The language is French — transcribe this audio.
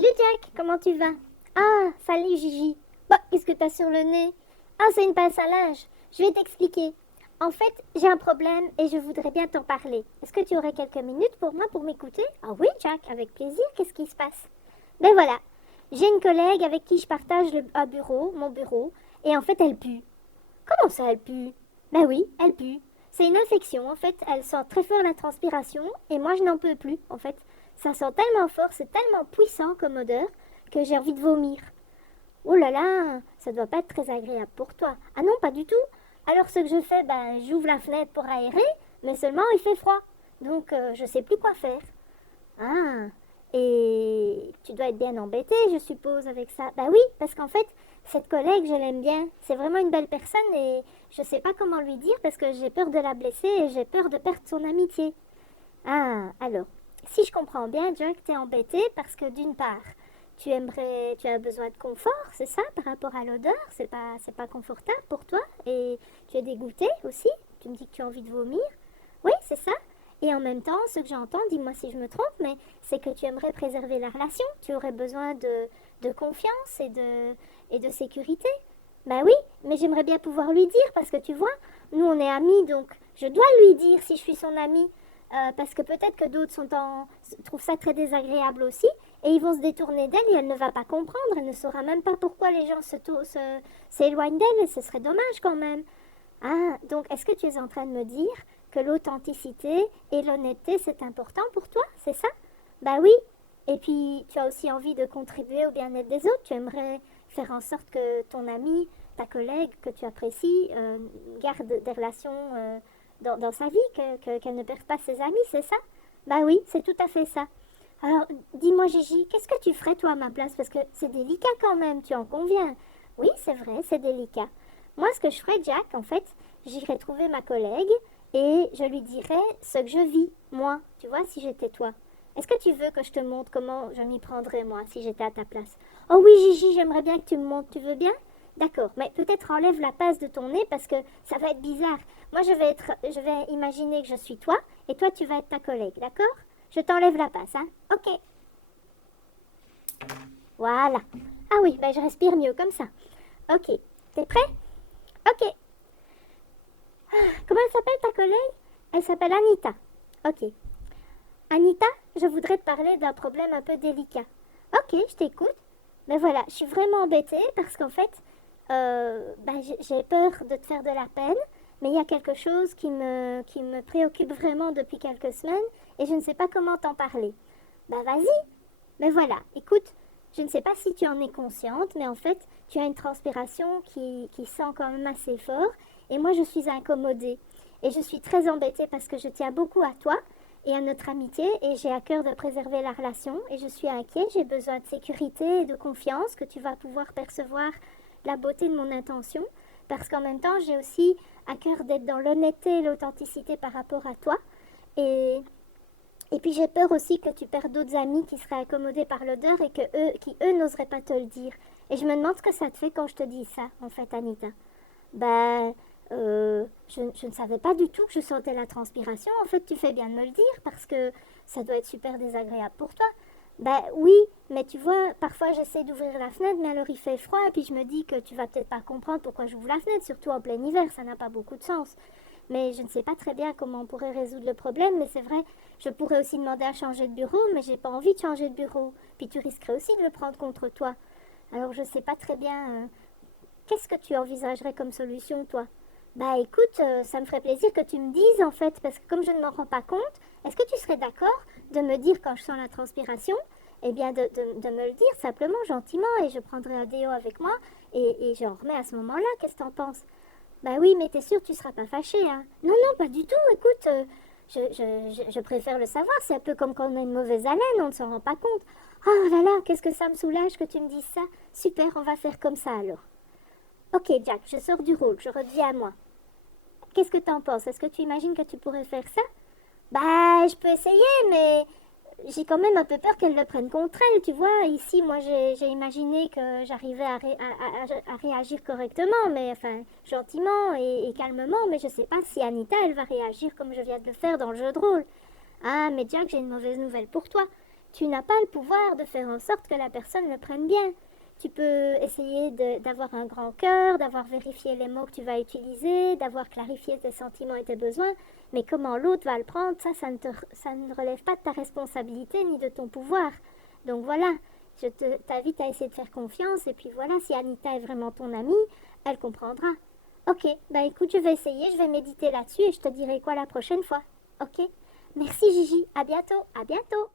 Salut Jack, comment tu vas? Ah, salut Gigi. Bah, qu'est-ce que t'as sur le nez? Ah, c'est une pince à linge. Je vais t'expliquer. En fait, j'ai un problème et je voudrais bien t'en parler. Est-ce que tu aurais quelques minutes pour moi pour m'écouter? Ah oui, Jack, avec plaisir. Qu'est-ce qui se passe? Ben voilà, j'ai une collègue avec qui je partage un bureau, mon bureau, et en fait, elle pue. Comment ça, elle pue? Ben oui, elle pue. C'est une infection, en fait. Elle sent très fort la transpiration, et moi, je n'en peux plus, en fait. Ça sent tellement fort, c'est tellement puissant comme odeur, que j'ai envie de vomir. Oh là là, ça doit pas être très agréable pour toi. Ah non, pas du tout. Alors ce que je fais, ben, j'ouvre la fenêtre pour aérer, mais seulement il fait froid. Donc je sais plus quoi faire. Ah, et tu dois être bien embêtée, je suppose, avec ça. Bah oui, parce qu'en fait, cette collègue, je l'aime bien. C'est vraiment une belle personne et je sais pas comment lui dire parce que j'ai peur de la blesser et j'ai peur de perdre son amitié. Ah, alors, si je comprends bien, Jack, t'es embêté parce que d'une part, tu as besoin de confort, c'est ça, par rapport à l'odeur, c'est pas confortable pour toi, et tu es dégoûté aussi, tu me dis que tu as envie de vomir, oui, c'est ça, et en même temps, ce que j'entends, dis-moi si je me trompe, mais c'est que tu aimerais préserver la relation, tu aurais besoin de confiance et de sécurité. Bah oui, mais j'aimerais bien pouvoir lui dire parce que tu vois, nous on est amis, donc je dois lui dire si je suis son amie. Parce que peut-être que d'autres trouvent ça très désagréable aussi, et ils vont se détourner d'elle et elle ne va pas comprendre, elle ne saura même pas pourquoi les gens s'éloignent d'elle, et ce serait dommage quand même. Ah, donc est-ce que tu es en train de me dire que l'authenticité et l'honnêteté, c'est important pour toi, c'est ça? Bah oui, et puis tu as aussi envie de contribuer au bien-être des autres, tu aimerais faire en sorte que ton ami, ta collègue que tu apprécies, garde des relations dans sa vie, qu'elle ne perde pas ses amis, c'est ça? Bah oui, c'est tout à fait ça. Alors, dis-moi Gigi, qu'est-ce que tu ferais toi à ma place? Parce que c'est délicat quand même, tu en conviens. Oui, c'est vrai, c'est délicat. Moi, ce que je ferais, Jack, en fait, j'irais trouver ma collègue et je lui dirais ce que je vis, moi, tu vois, si j'étais toi. Est-ce que tu veux que je te montre comment je m'y prendrais, moi, si j'étais à ta place? Oh oui, Gigi, j'aimerais bien que tu me montres, tu veux bien? D'accord, mais peut-être enlève la passe de ton nez parce que ça va être bizarre. Moi, je vais imaginer que je suis toi et toi, tu vas être ta collègue, d'accord? Je t'enlève la passe, hein? Ok, voilà. Ah oui, ben je respire mieux comme ça. Ok, t'es prêt? Ok. Comment elle s'appelle ta collègue? Elle s'appelle Anita. Ok. Anita, je voudrais te parler d'un problème un peu délicat. Ok, je t'écoute. Mais voilà, je suis vraiment embêtée parce qu'en fait, j'ai peur de te faire de la peine, mais il y a quelque chose qui me préoccupe vraiment depuis quelques semaines et je ne sais pas comment t'en parler. Bah vas-y. Mais voilà, écoute, je ne sais pas si tu en es consciente, mais en fait, tu as une transpiration qui sent quand même assez fort et moi je suis incommodée. Et je suis très embêtée parce que je tiens beaucoup à toi et à notre amitié et j'ai à cœur de préserver la relation et je suis inquiet, j'ai besoin de sécurité et de confiance que tu vas pouvoir percevoir la beauté de mon intention parce qu'en même temps j'ai aussi à cœur d'être dans l'honnêteté et l'authenticité par rapport à toi et puis j'ai peur aussi que tu perdes d'autres amis qui seraient accommodés par l'odeur et qui eux n'oseraient pas te le dire. Et je me demande ce que ça te fait quand je te dis ça, en fait, Anita. Ben, je ne savais pas du tout que je sentais la transpiration. En fait, tu fais bien de me le dire parce que ça doit être super désagréable pour toi. Ben oui, mais tu vois, parfois j'essaie d'ouvrir la fenêtre, mais alors il fait froid, et puis je me dis que tu vas peut-être pas comprendre pourquoi j'ouvre la fenêtre, surtout en plein hiver, ça n'a pas beaucoup de sens. Mais je ne sais pas très bien comment on pourrait résoudre le problème, mais c'est vrai, je pourrais aussi demander à changer de bureau, mais j'ai pas envie de changer de bureau. Puis tu risquerais aussi de le prendre contre toi. Alors je ne sais pas très bien qu'est-ce que tu envisagerais comme solution, toi? Bah écoute, ça me ferait plaisir que tu me dises en fait, parce que comme je ne m'en rends pas compte, est-ce que tu serais d'accord de me dire quand je sens la transpiration? Eh bien, de me le dire simplement, gentiment, et je prendrai un déo avec moi, et j'en remets à ce moment-là. Qu'est-ce que t'en penses? Bah oui, mais t'es sûr que tu seras pas fâché, hein? Non, non, pas du tout. Écoute, je préfère le savoir. C'est un peu comme quand on a une mauvaise haleine, on ne s'en rend pas compte. Oh là là, qu'est-ce que ça me soulage que tu me dises ça. Super, on va faire comme ça alors. Ok, Jack, je sors du rôle, je reviens à moi. Qu'est-ce que t'en penses? Est-ce que tu imagines que tu pourrais faire ça? Bah, je peux essayer, mais j'ai quand même un peu peur qu'elle le prenne contre elle, tu vois. Ici, moi, j'ai imaginé que j'arrivais à réagir correctement, mais enfin, gentiment et calmement, mais je sais pas si Anita, elle va réagir comme je viens de le faire dans le jeu de rôle. Ah, mais Jack, j'ai une mauvaise nouvelle pour toi. Tu n'as pas le pouvoir de faire en sorte que la personne le prenne bien. Tu peux essayer d'avoir un grand cœur, d'avoir vérifié les mots que tu vas utiliser, d'avoir clarifié tes sentiments et tes besoins, mais comment l'autre va le prendre, ça ne relève pas de ta responsabilité ni de ton pouvoir. Donc voilà, t'invite à essayer de faire confiance, et puis voilà, si Anita est vraiment ton amie, elle comprendra. Ok, bah écoute, je vais essayer, je vais méditer là-dessus et je te dirai quoi la prochaine fois. Ok? Merci Gigi, à bientôt, à bientôt.